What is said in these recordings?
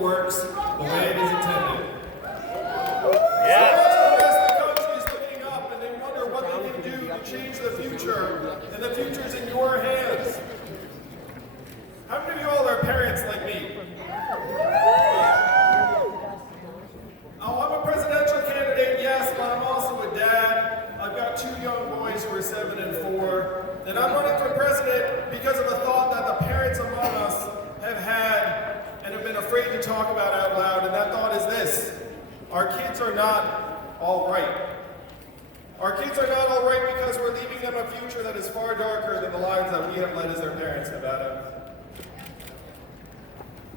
works the way it is intended. Yeah. The rest of the country is looking up and they wonder what they can do to change the future, and the future's in your hands. How many of you all are parents like me? Oh, I'm a presidential candidate, yes, but I'm also a dad. I've got 2 young boys who are 7 and 4. And I'm running for president because of a thought that the parents among us have had and have been afraid to talk about out loud, and that thought is this: our kids are not all right. Our kids are not all right because we're leaving them a future that is far darker than the lives that we have led as their parents, Nevada.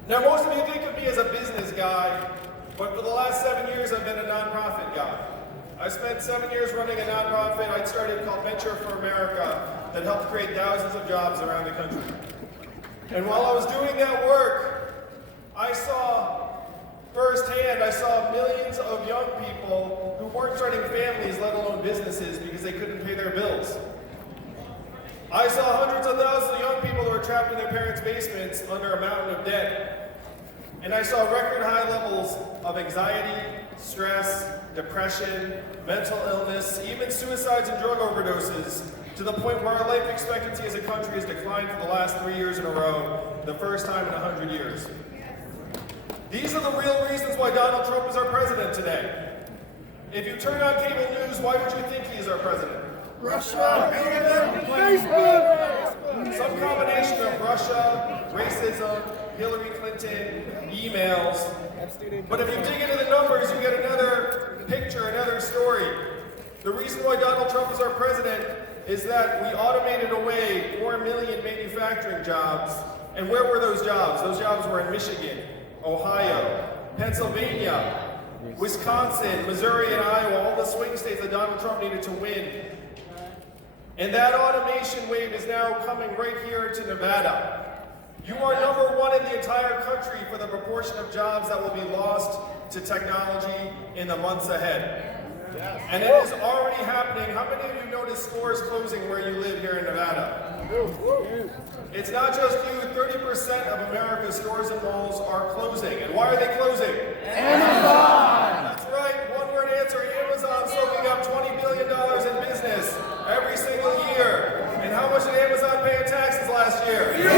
Now, most of you think of me as a business guy, but for the last 7 years I've been a nonprofit guy. I spent 7 years running a nonprofit I started called Venture for America that helped create thousands of jobs around the country. And while I was doing that work, I saw firsthand, millions of young people who weren't starting families, let alone businesses, because they couldn't pay their bills. I saw hundreds of thousands of young people who were trapped in their parents' basements under a mountain of debt. And I saw record high levels of anxiety, stress, depression, mental illness, even suicides and drug overdoses, to the point where our life expectancy as a country has declined for the last 3 years in a row, the first time in 100 years. These are the real reasons why Donald Trump is our president today. If you turn on cable news, why would you think he is our president? Russia, Facebook, Some combination of Russia, racism, Hillary Clinton, emails. But if you dig into the numbers, you get another picture, another story. The reason why Donald Trump is our president is that we automated away 4 million manufacturing jobs. And where were those jobs? Those jobs were in Michigan, Ohio, Pennsylvania, Wisconsin, Missouri, and Iowa, all the swing states that Donald Trump needed to win. And that automation wave is now coming right here to Nevada. You are number 1 in the entire country for the proportion of jobs that will be lost to technology in the months ahead. And it is already happening. How many of you noticed stores closing where you live here in Nevada? It's not just you, 30% of America's stores and malls are closing. And why are they closing? Amazon! That's right, one word answer, Amazon soaking up $20 billion in business every single year. And how much did Amazon pay in taxes last year? 0!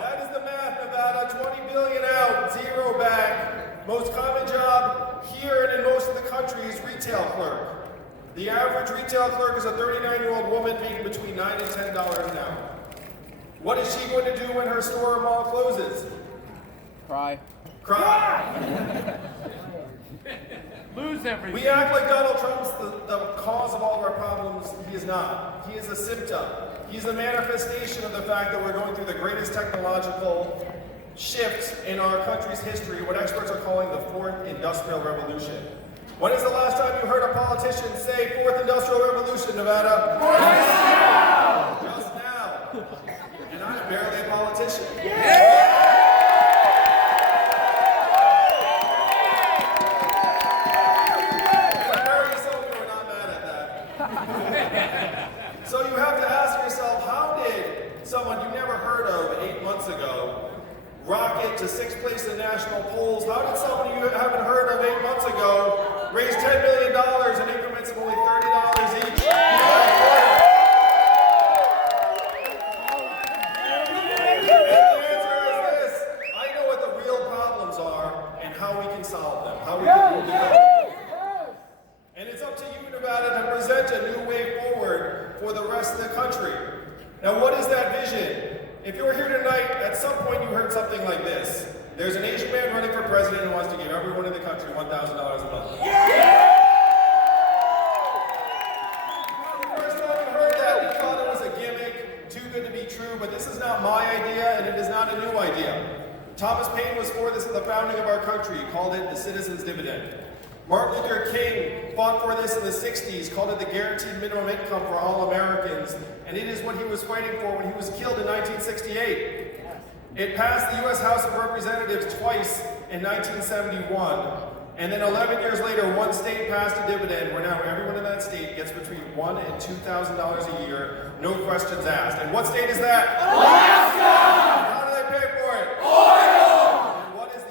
That is the math, Nevada, 20 billion out, 0 back. Most common job here and in most of the country is retail clerk. The average retail clerk is a 39-year-old woman making between $9 and $10 an hour. What is she going to do when her store or mall closes? Cry. Lose everything. We act like Donald Trump's the cause of all of our problems. He is not. He is a symptom. He's a manifestation of the fact that we're going through the greatest technological shift in our country's history, what experts are calling the 4th Industrial Revolution. When is the last time you heard a politician say 4th Industrial Revolution, Nevada? Just now. And I'm barely a politician. So you have to ask yourself, how did someone you never heard of 8 months ago rocket to 6th place in national polls? How did someone you haven't heard of 8 months ago raise $10 million in increments of only $30 each? And the answer is this: I know what the real problems are and how we can solve them, how we can move the country. And it's up to you, Nevada, to present a new way forward for the rest of the country. Now, what is that vision? If you're here tonight, at some point you heard something like this. There's an Asian man running for president who wants to give everyone in the country $1,000 a month. The first time you heard that, you thought it was a gimmick, too good to be true, but this is not my idea, and it is not a new idea. Thomas Paine was for this at the founding of our country. He called it the citizen's dividend. Martin Luther King fought for this in the 60s, called it the guaranteed minimum income for all Americans, and it is what he was fighting for when he was killed in 1968. It passed the U.S. House of Representatives twice in 1971, and then 11 years later, one state passed a dividend where now everyone in that state gets between $1,000 and $2,000 a year, no questions asked. And what state is that? Alaska! How do they pay for it? Oil! And what is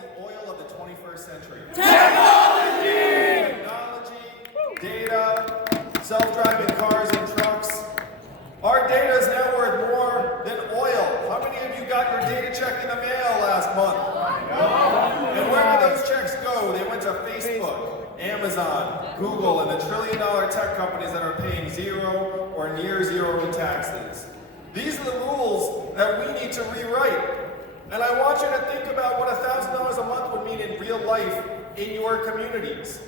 Amazon, Google, and the trillion-dollar tech companies that are paying zero or near zero in taxes. These are the rules that we need to rewrite. And I want you to think about what $1,000 a month would mean in real life in your communities.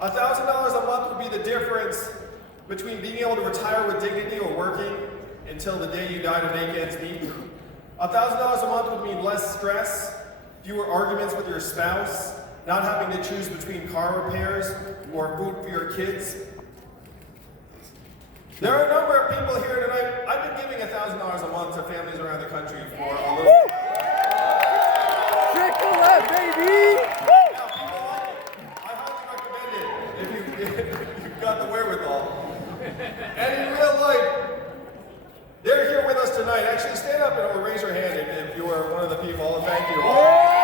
$1,000 a month would be the difference between being able to retire with dignity or working until the day you die to make ends meet. $1,000 a month would mean less stress, fewer arguments with your spouse, not having to choose between car repairs or food for your kids. There are a number of people here tonight. I've been giving $1,000 a month to families around the country for a little while. Trickle up, baby! Now, people like it. I highly recommend it if you've got the wherewithal. And in real life, they're here with us tonight. Actually, stand up and raise your hand if you are one of the people. Thank you all.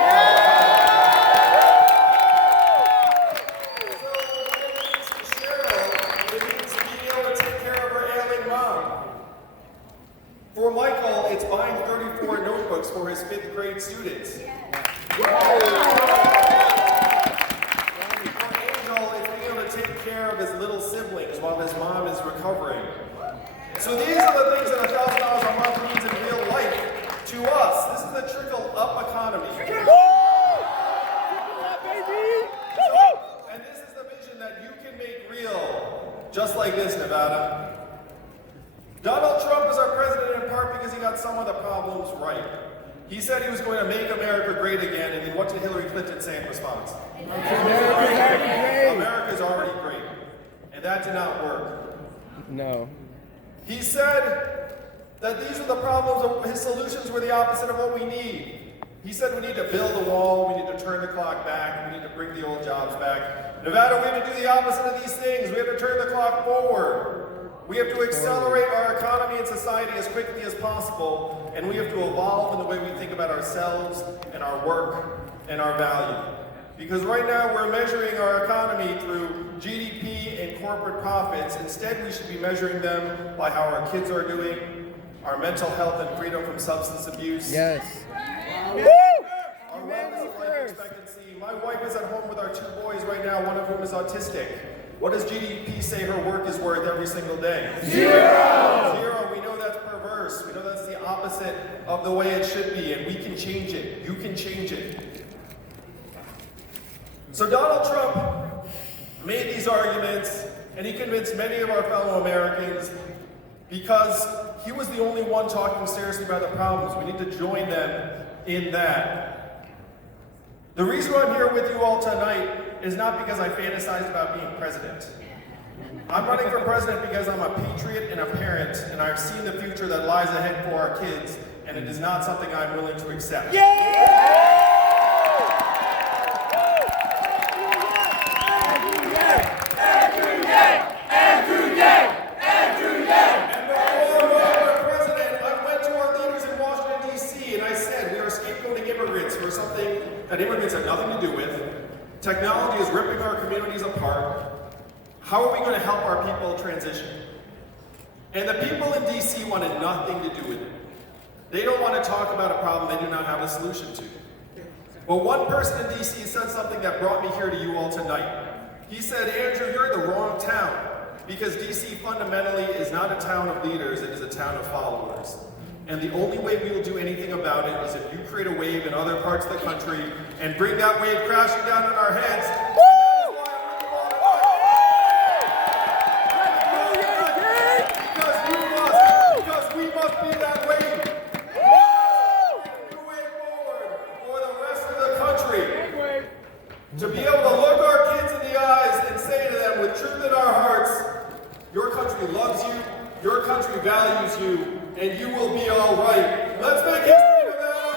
For Michael, it's buying 34 notebooks for his 5th grade students. For Angel, it's being able to take care of his little siblings while his mom is recovering. So these are the things that $1,000 a month means in real life to us. This is the trickle-up economy. And this is the vision that you can make real, just like this, Nevada. Donald Trump is our president in part because he got some of the problems right. He said he was going to make America great again, and then what did Hillary Clinton say in response? America's already great. And that did not work. No. He said that these are the problems, his solutions were the opposite of what we need. He said we need to build a wall, we need to turn the clock back, we need to bring the old jobs back. Nevada, we have to do the opposite of these things. We have to turn the clock forward. We have to accelerate our economy and society as quickly as possible, and we have to evolve in the way we think about ourselves and our work and our value. Because right now we're measuring our economy through GDP and corporate profits. Instead, we should be measuring them by how our kids are doing, our mental health and freedom from substance abuse. Yes. Our wellness and life expectancy. My wife is at home with our 2 boys right now, one of whom is autistic. What does GDP say her work is worth every single day? 0! 0. We know that's perverse. We know that's the opposite of the way it should be, and we can change it. You can change it. So Donald Trump made these arguments, and he convinced many of our fellow Americans because he was the only one talking seriously about the problems. We need to join them in that. The reason why I'm here with you all tonight is not because I fantasized about being president. I'm running for president because I'm a patriot and a parent, and I've seen the future that lies ahead for our kids, and it is not something I'm willing to accept. That immigrants have nothing to do with. Technology is ripping our communities apart. How are we going to help our people transition? And the people in DC wanted nothing to do with it. They don't want to talk about a problem they do not have a solution to. But one person in DC said something that brought me here to you all tonight. He said, Andrew, you're in the wrong town, because DC fundamentally is not a town of leaders, it is a town of followers. And the only way we will do anything about it is if you create a wave in other parts of the country and bring that wave crashing down on our heads. Because we must be that wave. A new way forward for the rest of the country. To be able to look our kids in the eyes and say to them with truth in our hearts, your country loves you, your country values you, and you will be all right. Let's make history, Nevada!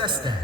success then.